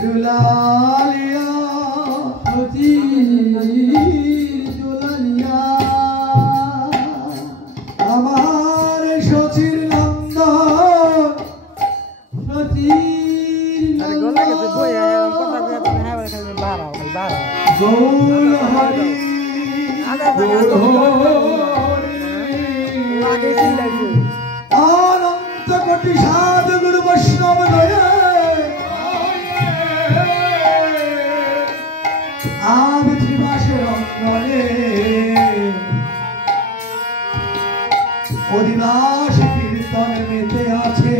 দুলালিয়া হতি দুলালিয়া আমার সচির নন্দন সচির গৌর হরি অনন্ত কোটি সাধু গুরু বৈষ্ণব লয়ে আমি ত্রিবাসের অঙ্গনে অধিবাস কীর্তন মেতে আছে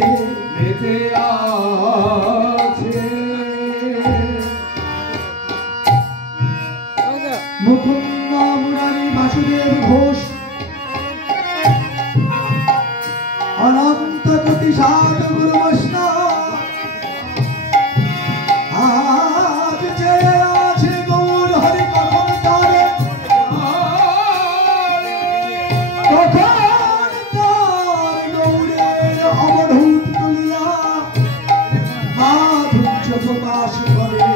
মুকুন্দ মুরারি বাসুদেব ঘোষ অনন্ত কোটি সাধু গুরু বৈষ্ণব আজ চেয়ে আছে গৌর হরি কখন তারে কখন তার গৌরের অবধূত তুলিয়া মাধুর্য প্রকাশ করে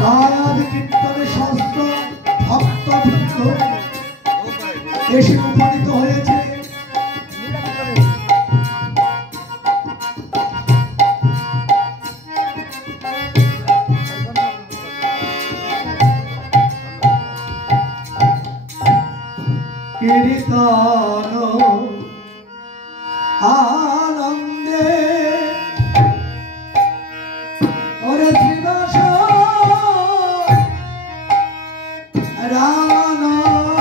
তায়াদি কীর্তনে শাস্ত্র ভক্তবৃন্দ এসে উপনীত হয়েছে কীর্তন আনন্দে ওরে ত্রিবাস রানন্দে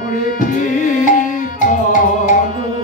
ওরে কীর্তন হরে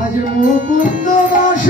আজ মুকুন্দ বাসু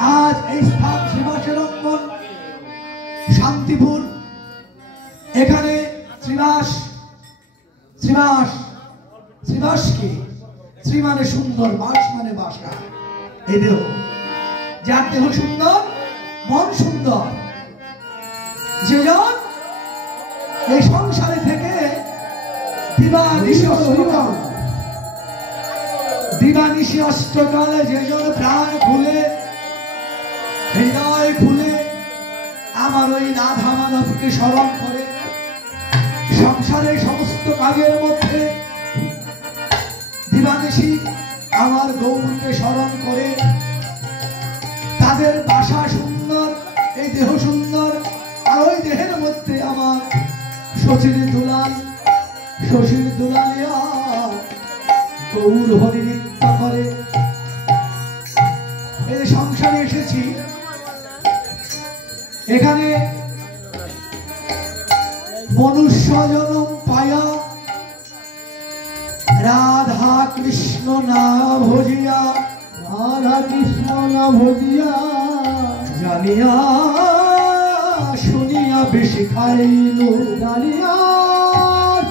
आज स्थान श्रीवासेर अंगन शांतिपुर एखाने श्रीवास श्रीवास श्रीवास की श्री माने सुंदर बास माने बासा ए देह जार देह सुंदर मन सुंदर जेजन এই সংসারে থেকে দিবানিশি অষ্টকালে যেজন প্রাণ খুলে হৃদয় খুলে আমার ওই রাধা মাধবকে স্মরণ করে সংসারের সমস্ত কাজের মধ্যে দিবানিশি আমার গৌরকে স্মরণ করে তাদের ভাষা সুন্দর এই দেহ সুন্দর আর ওই দেহের মধ্যে আমার শশীর দুলালিয়া গৌর হরি নৃত্য করে এই সংসারে এসেছি এখানে মনুষ্য জন্ম পায়া রাধা কৃষ্ণ না ভজিয়া জানিয়া শুনিয়া বেশি খাইল জানিয়া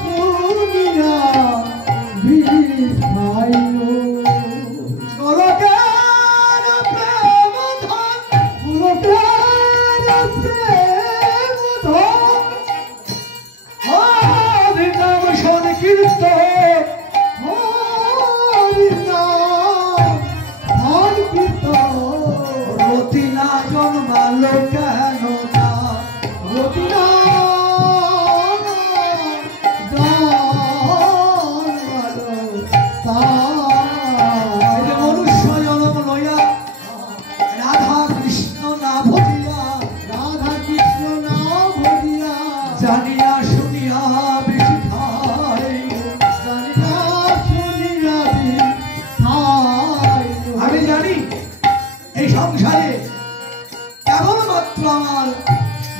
শুনিয়া বেশি খাইল গোলকের প্রেম ধন গোলকের প্রেম ধন হরি নাম সংকীর্তন হরি নাম সংকীর্তন রতি না জন্মালো কেন না রতি না মনুষ্য জন্ম লইয়া রাধা কৃষ্ণ না ভজিয়া জানিয়া শুনিয়া বেশি খাই আমি জানি এই সংসারে কেবলমাত্র আমার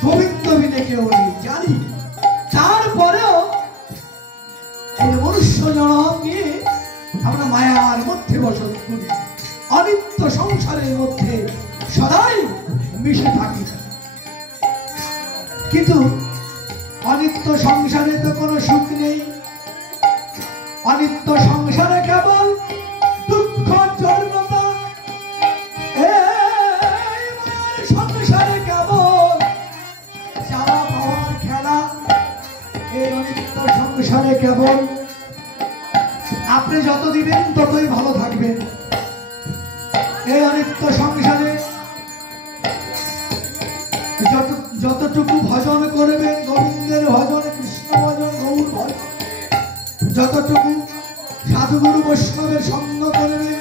গোবিন্দ বিনে কেউ নেই জানি তারপরেও এই মনুষ্য জনম নিয়ে আমরা মায়ার মধ্যে বসত করি অনিত্য সংসারের মধ্যে সদাই মিশে থাকি কিন্তু অনিত্য সংসারে তো কোনো সুখ নেই অনিত্য সংসারে কেবল দুঃখ জড়তা এই সংসারে কেবল যারা পাওয়ার খেলা এই অনিত্য সংসারে কেবল আপনি যত দিবেন ততই ভালো থাকবেন এই অনিত্য সংসারে যতটুকু ভজন করবেন গোবিন্দের ভজন কৃষ্ণ ভজন গৌর ভজন যতটুকু সাধুগুরু বৈষ্ণবের সঙ্গ করবেন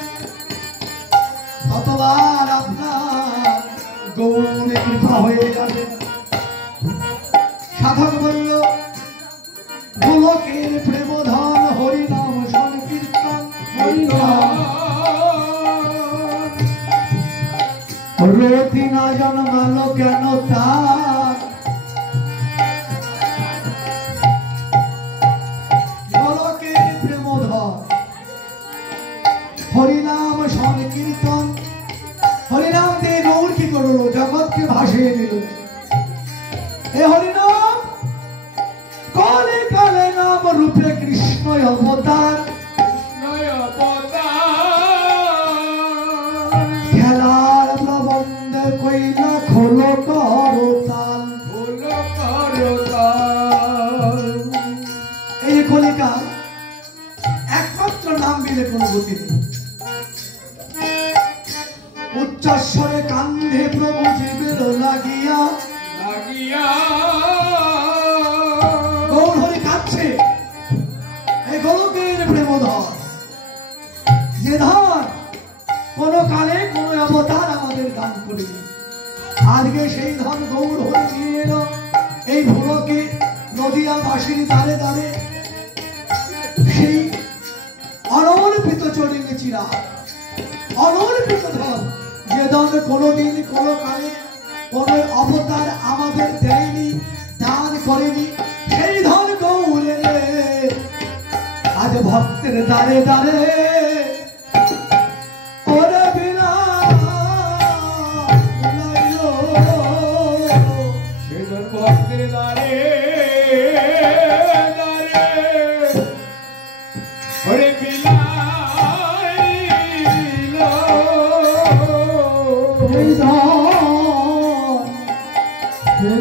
ততবার আপনার গৌরে কৃপা হয়ে যাবে সাধক বলল গোলকের প্রেমধন হরিনাম সংকীর্তন রতি না জন্মালো কেন তার গোলকের প্রেমধন হরিনাম সংকীর্তন হরিনাম দিয়ে গৌর কি করলো জগৎকে ভাসিয়ে দিল এ হরিনাম কালে কালে নাম রূপে কৃষ্ণ অবতার খেলার প্রবন্ধ কইলা খোলো করতাল, এই কলিকা একমাত্র নাম মিলে কোনো গতি নেই। উচ্চস্বরে কান্ধে প্রভু জীবের লাগিয়া গৌরহরি কাঁদছে। এই গোলকের প্রেমধর যে ধর কোন কালে কোন অবতার আমাদের দান করেনি, আজকে সেই ধন গৌরহরি নিয়ে এলো এই ভুলকে নদিয়া বাসির দ্বারে দ্বারে। সেই অনর্পিত চরিণে চিরা অনর্পিত ধন যে ধন কোনোদিন কোনো কালে কোন অবতার আমাদের দেয়নি, দান করেনি, সেই ধন গৌরে আজ ভক্তের দ্বারে দ্বারে ওরে বিলাইলো, সে ধন ভক্তের দ্বারে দ্বারে ওরে বিলাইলো। এই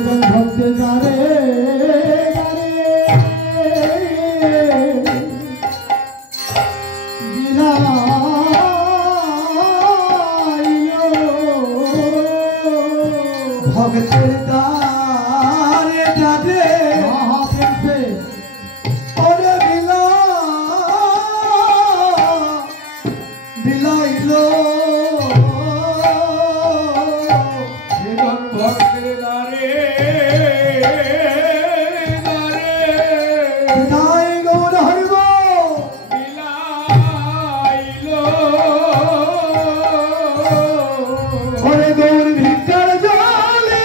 ধন ভক্তের দ্বারে ভক্তের দ্বারে দ্বারে ওরে বিলাইলো, সে ধন ভক্তের দ্বারে দ্বারে বিদায় গৌর হরিব বিলাইলো। ওরে গৌর ভিক্ষার জলে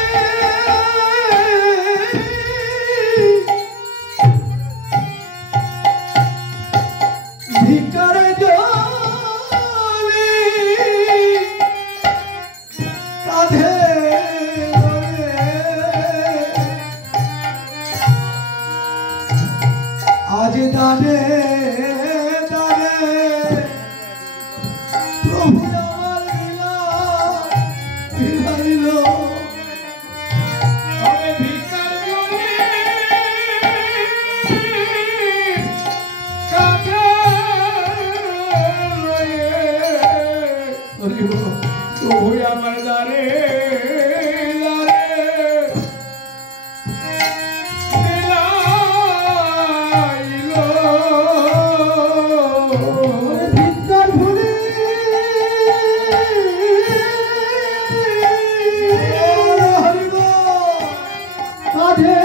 ভিক্ষার জলে কাঁধে আজ দানে দানে প্রভু আমার বিলাইলো। তবে ভিক্ষার জলে কাঁধে লয়ে প্রভু আমার দ্বারে দ্বারে বিলাইলো। ভিক্ষার ভুলি হরিব কাঁধে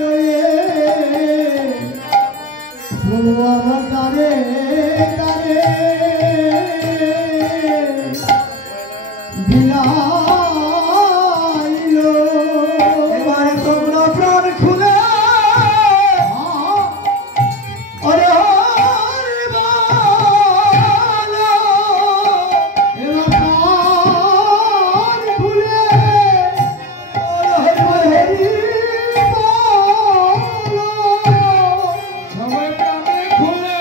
লয়ে প্রভু আমার দ্বারে দ্বারে বিলাইলো। এবারে তোমরা প্রাণ খুলে ওরে হরি বলো, এবার প্রাণ খুলে ওরে হরি বলো। সবাই প্রাণে খুলে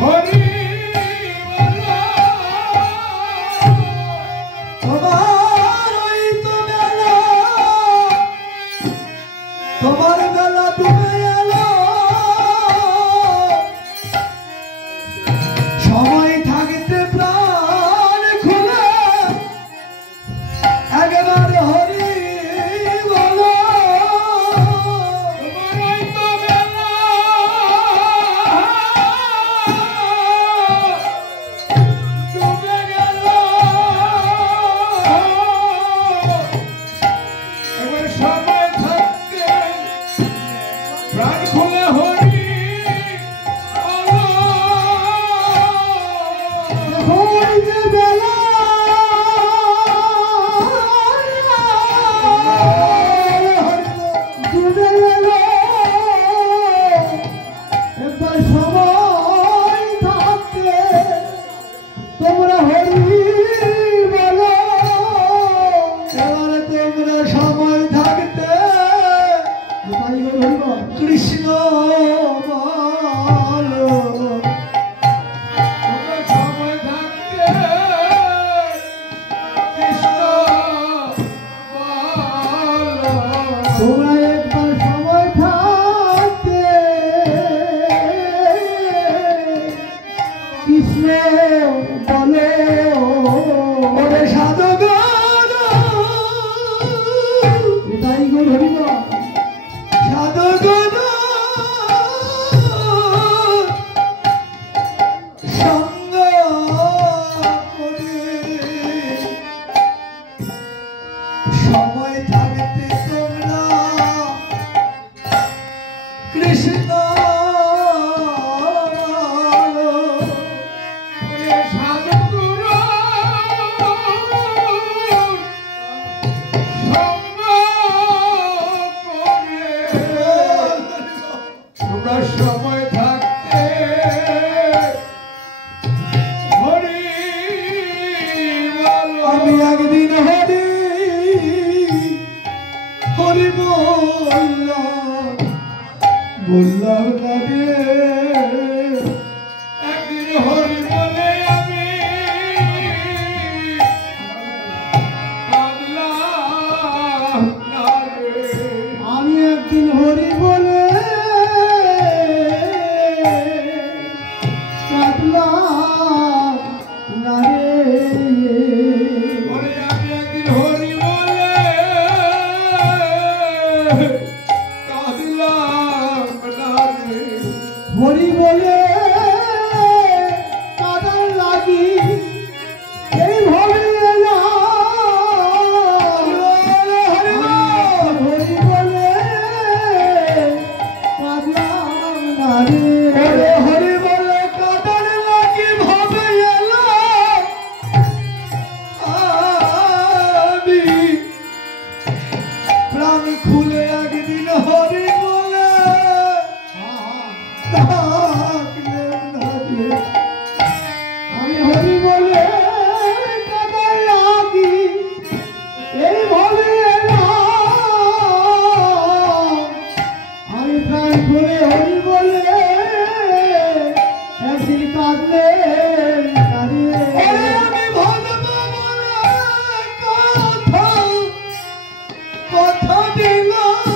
হরি বলো। আমি একদিন হরি হরি বললাম না রে, একদিন হরি বলে আমি কাঁদলাম না রে। আমি একদিন হরি বলে কাঁদলাম না রে। ওরে আমি একদিন হরি বলে কাঁদলাম না রে। হরি বলে কাদার লাগি এই ভবে এলাম। হরি বলে কাঁদলাম না রে। হরি বলে কাদার লাগি ভবে এলাম আমি, প্রাণ খুলে একদিন হরি বলে আমি হরি বলে কাদার লাগি এই ভবে এলাম। আমি প্রাণ খুলে হরি বলে একদিন কাঁদলে দাঁড়িয়ে। আমি ভাববো বলে কথা দিলাম,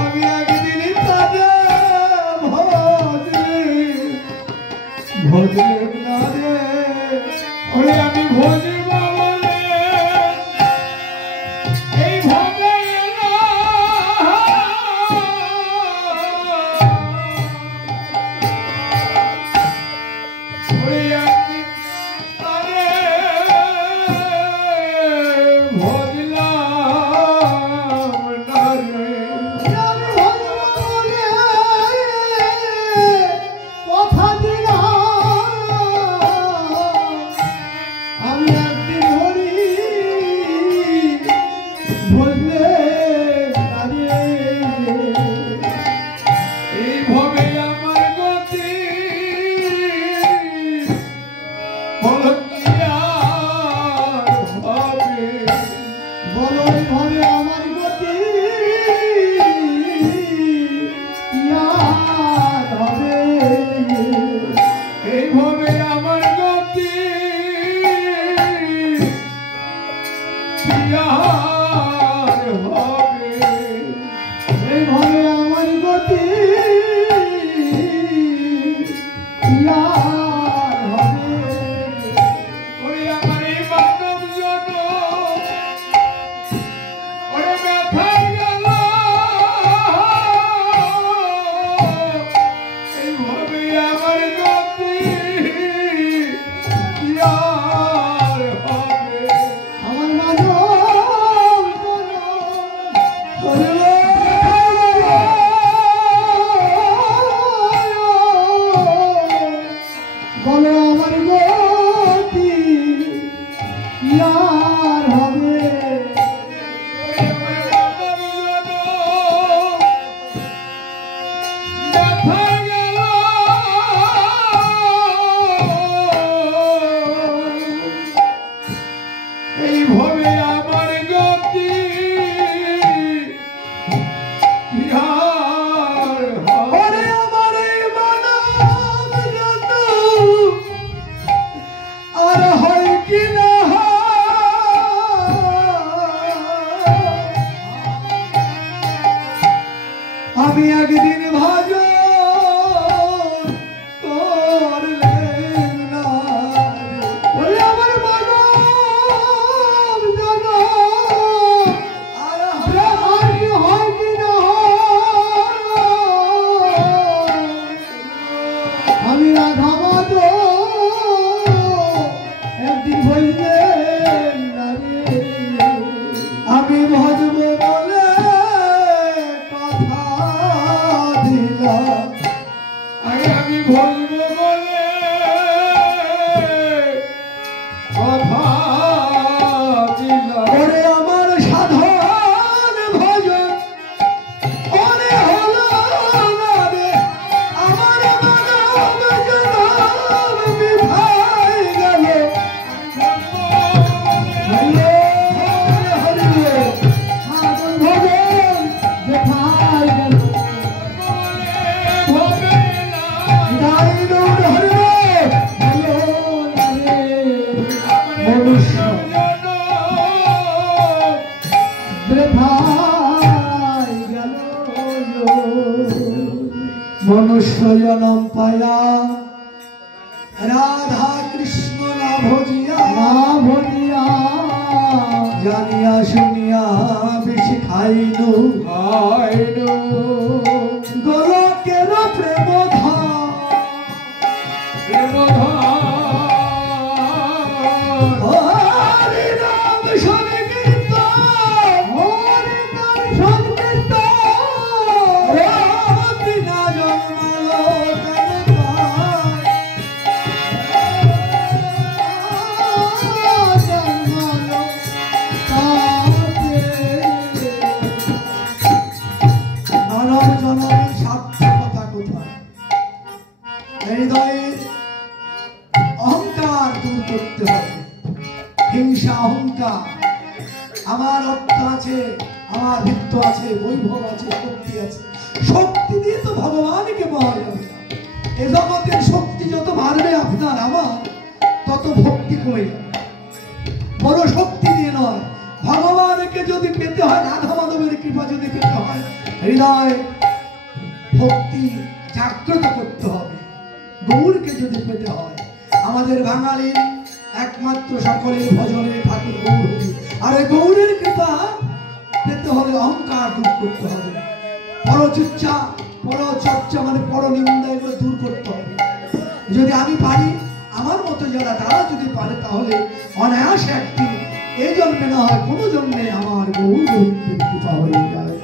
আমি একদিন কাঁদে ভজলে না রে। ওরে আমি ভজিব বলে এই ভবে এলাম। ওরে একদিন তারে ভজলাম না রে। আমি ভজব বলে কথা দিলাম, আমি একদিন হরি ভজলে দাঁড়িয়ে। এই ভবে আমার গতি বলো কি আর হবে। বলো এই ভবে আমার গতি ইয়াদ হবে। এই ভবে আমার গতি কি আর হবে। এই ভবে আমার গতি ইয়াদ হবে। ওরে আমার এই মানব জনম ওরে ব্যথা গেল। এই ভবে আমার গতি কি আর হবে। আমার মানব বলো আমার গতি ইয়ার হবে। ওরে আমার মানব জনম ব্যথা গেল। এই ভবে আমার গতি কি আর হবে। ওরে আমার এই মানব যত আর হয় কি না হয়, মনুষ্য বৃথায় গেল মনুষ্য জনম পায়া রাধা কৃষ্ণ না ভজিয়া জানিয়া শুনিয়া বেশি খাইনু গোলকের প্রেম হরি নাম সংকীর্তন বিনা জন্মালো মানব জনমের সার্থকতা কোথায়? হৃদয়ের অহংকার দূর করতে হবে। হিংসা অহংকার, আমার অর্থ আছে, আমার বৃত্ত আছে, বৈভব আছে, শক্তি আছে, শক্তি দিয়ে তো ভগবানকে পাওয়া যাবে না। এ জগতের শক্তি যত বাড়বে আপনার আমার, তত ভক্তি কমে যাবে। বড় শক্তি দিয়ে নয়, ভগবানকে যদি পেতে হয়, রাধা মাধবের কৃপা যদি পেতে হয়, হৃদয় ভক্তি জাগ্রত করতে হবে। গৌরকে যদি পেতে হয়, আমাদের বাঙালির একমাত্র সকলের ভজনের ঠাকুর গৌর। আর এই গৌরের কৃপা পেতে হলে অহংকার দূর করতে হবে, পরচর্চা পরচর্চা মানে পরনিন্দা, এগুলো দূর করতে হবে। যদি আমি পারি, আমার মতো যারা তারা যদি পারে, তাহলে অনায়াসে একদিন এই জন্মে না হয় কোনো জন্মে আমার গৌর গোবিন্দের কৃপা হয়ে যায়।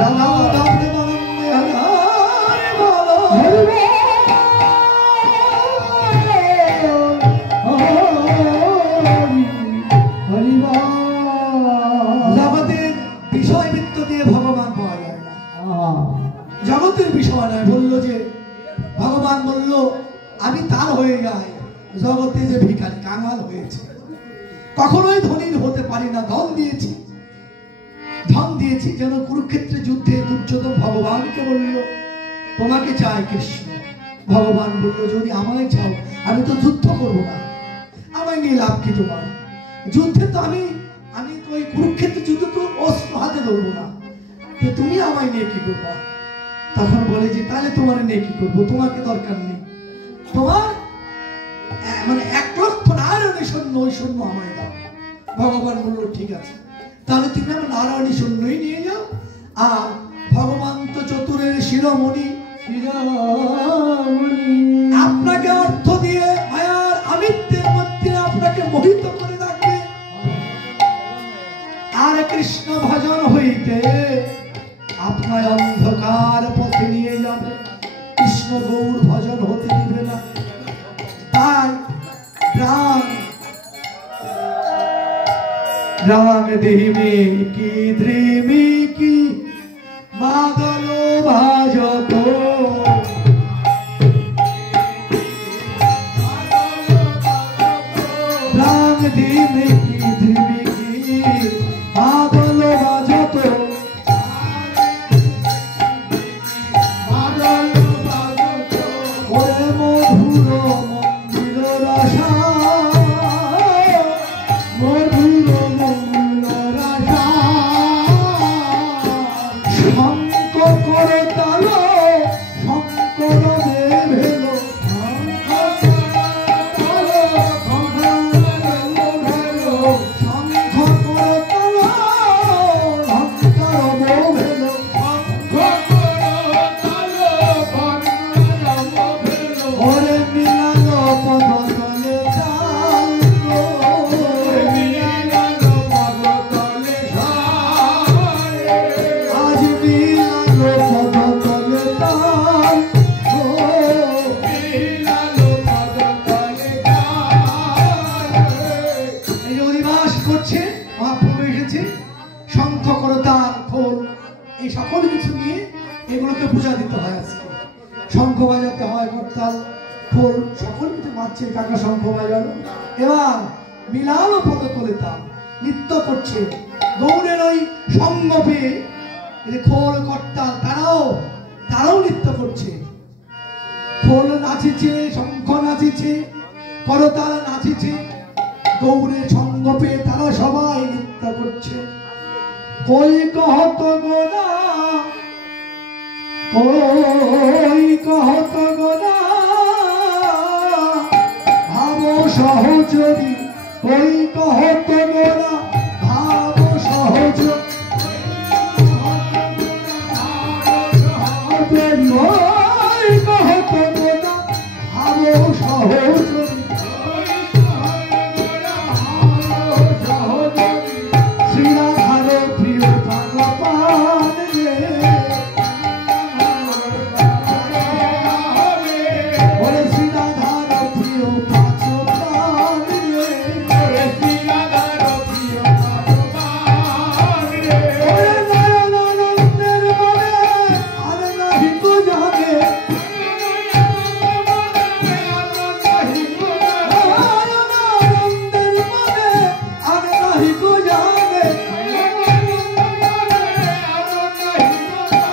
রাধা মাধব প্রেমানন্দে হরে বলো, জগতের বিষয়বৃত্ত দিয়ে ভগবান পাওয়া যায় না। জগতের বিষয় নয়, বললো যে ভগবান বলল আমি তার হয়ে যাই, জগতে যে ভিখারি কাঙাল হয়েছে, কখনোই ধনীর হতে পারি না। ধন দিয়েছি যেন কুরুক্ষেত্রে যুদ্ধে দুর্যোধন ভগবানকে বলল তোমাকে চাই কৃষ্ণ। ভগবান বলল যদি আমায় চাও, আমি তো যুদ্ধ করব না, আমায় নিয়ে লাভ কি তোমার? যুদ্ধে তো আমি ওই কুরুক্ষেত্রে যুদ্ধ তো অস্ত্র হাতে ধরবো না, তুমি আমায় নিয়ে কি করবা? তখন বলে যে তাহলে তোমার নিয়ে কি করবো, তোমাকে দরকার নেই, তোমার মানে 1,00,000 নারায়ণী সৈন্য, ওই সৈন্য আমায় দাও। ভগবান বললো ঠিক আছে, তাহলে তুমি আমার নারায়ণী সৈন্যই নিয়ে যাও। আর ভগবান তো চতুরের শিরোমণি, আপনাকে অর্থ দিয়ে মায়ার আমিত্বের মধ্যে আপনাকে মোহিত করে রাখবে। আর কৃষ্ণ ভজন হইতে আপনার অন্ধকার পথে নিয়ে যাবে, কৃষ্ণ গৌর ভজন হতে দিবে না। তাই রাম ধিমি কি ধ্রিমি কি মাদল ভাজত, রাম ধিমি কি ধ্রিমি কি মাদল ভাজত, ওরে মধুর মন্দির রসা, মধুর মন্দির রসা, শঙ্ক করে তাল শঙ্কর দেব হেলো, শঙ্খ করে তাল শঙ্কর দেব হেলো, ওরে মিলানো পদতলে তাল, আজ মিলানো পদতলে তাল, এই যে অধিবাস করছে মহাপ্রভু এসেছে, শঙ্খ করতাল খোল এই সকল কিছু নিয়ে এগুলোকে পূজা দিতে হয়। আজকে শঙ্খ বাজাতে হয়, করতাল খোল সকল কিছু মারছে, কাকা শঙ্খ বাজানো। এবার মিলালো পদ তোলে তাল নৃত্য করছে, গৌরের ওই সঙ্গ পেয়ে খোল করতাল তারাও নৃত্য করছে। খোল নাচিছে, শঙ্খ নাচিছে, করতাল নাচিছে, গৌরের সঙ্গ পেয়ে তারা সবাই নৃত্য করছে। কই কহত গোনা, কই কহত গোনা ভাব সহচরী, কই কহত গোনা ভাব সহচরী, কই কহত গোনা ভাব সহচরী, শ্রীরাধার প্রিয় প্রাণপান রে, ওরে শ্রীরাধার প্রিয় প্রাণপান রে, ওরে নয়নানন্দের মনে আর নাহি কো জাগে, নয়নানন্দের মনে আর নাহি কো জাগে,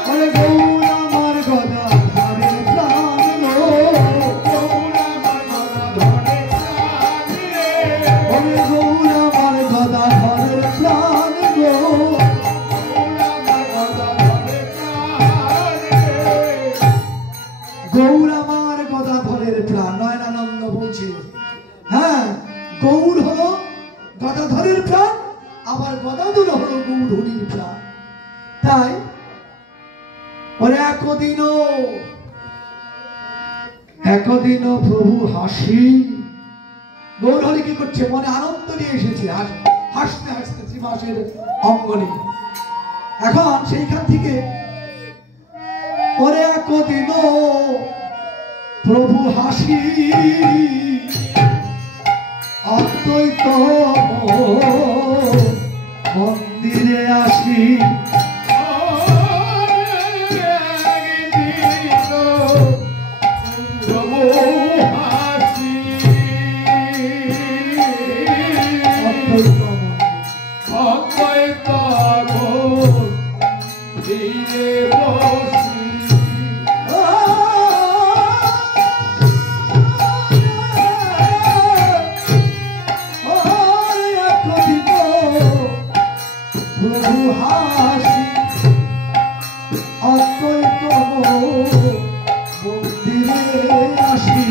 ওরে গৌর আমার গদাধরের প্রাণ গো, ওরে গৌর আমার গদাধরের প্রাণ গো, গৌর আমার গদাধরের প্রাণ। নয়নানন্দ বলছে, হ্যাঁ গৌর হলো গদাধরের প্রাণ, আবার গদাধর হলো গৌর হরির প্রাণ। তাই ওরে একদিনও প্রভু হাসি, গৌর হরি কি করছে, মনে আনন্দ নিয়ে এসেছে, হাসতে হাসতে শ্রীবাসের অঙ্গনে। এখন সেইখান থেকে ওরে একদিনও প্রভু হাসি, অদ্বৈত মন্দিরে আসি, প্রভু হাসি, অদ্বৈত মন্দিরে আসি,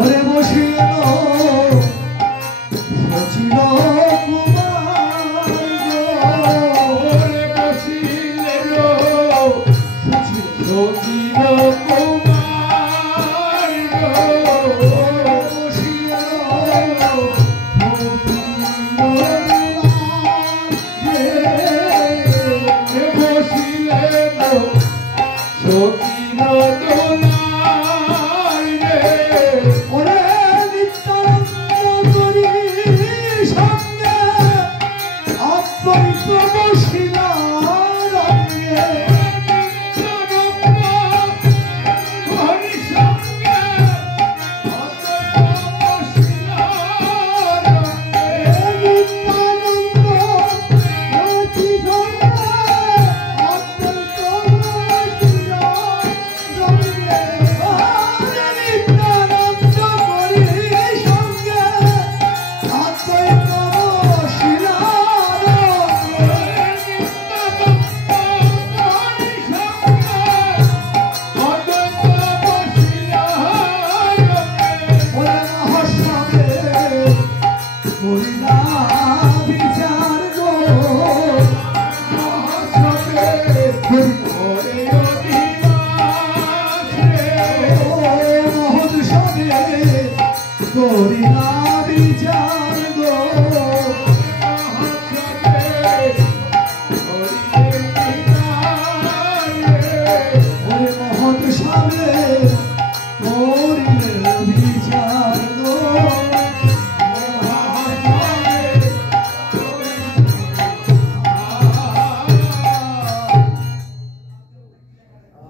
ওরে বসিল সচিল কুমার গো, ওরে বসিল সচিল কুমার গো, বসিল সচিল ওরে নিত্যানন্দ করি সঙ্গে অদ্বৈত বসিলা রঙ্গে,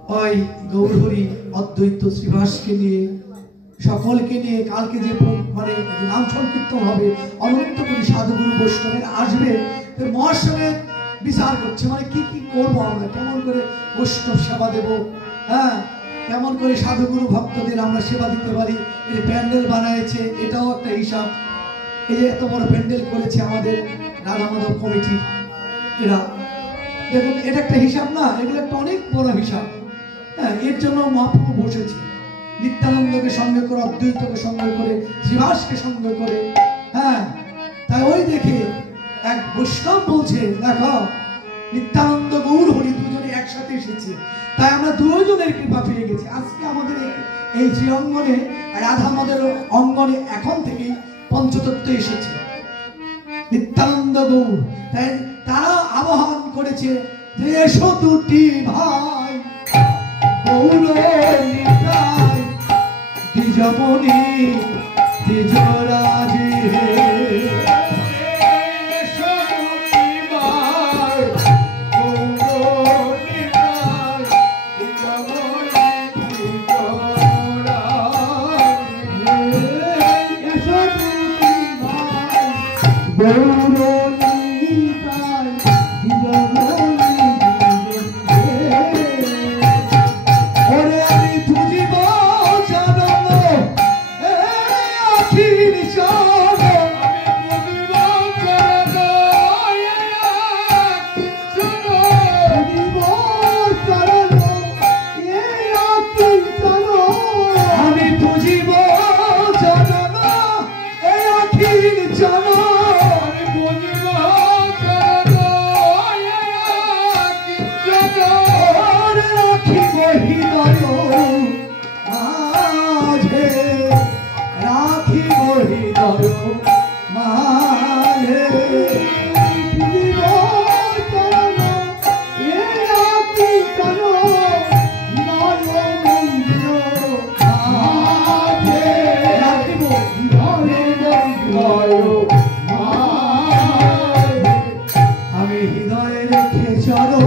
ওই গৌরহরি অদ্বৈত শ্রীবাসকে নিয়ে সকলকে নিয়ে কালকে যে মানে নাম সংকীর্তন হবে, অনন্ত কোটি সাধুগুরু বৈষ্ণবের আসবে, মহাসঙ্গে বিচার করছে মানে কি কি করবো আমরা, কেমন করে বৈষ্ণব সেবা দেব, হ্যাঁ কেমন করে সাধুগুরু ভক্তদের আমরা সেবা দিতে পারি। এই প্যান্ডেল বানাইছে, এটাও একটা হিসাব। এই যে এত বড় প্যান্ডেল করেছে আমাদের রাধা মাধব কমিটি, এরা দেখুন এটা একটা হিসাব না, এগুলো একটা অনেক বড় হিসাব। হ্যাঁ, এর জন্য মহাপ্রভু বসেছে, নিত্যানন্দকে সঙ্গে করে, অদ্বৈতকে সঙ্গে করে, শ্রীবাসকে সঙ্গে করে। হ্যাঁ, তাই ওই দেখে এক বৈষ্ণব বলছে, দেখো নিত্যানন্দ গৌর হরি দুজনে একসাথে এসেছে, তাই আমরা দুজনের কৃপা পেয়ে গেছি। আজকে আমাদের এই শ্রী অঙ্গনে রাধা মাধবের অঙ্গনে এখন থেকেই পঞ্চতত্ত্ব এসেছে, নিত্যানন্দ গৌর। তাই তারা আহ্বান করেছে যে এসো দুটি ভাই গৌর নিতাই দ্বিজমণি দ্বিজরাজে। আমি হৃদয়ে রেখে চলো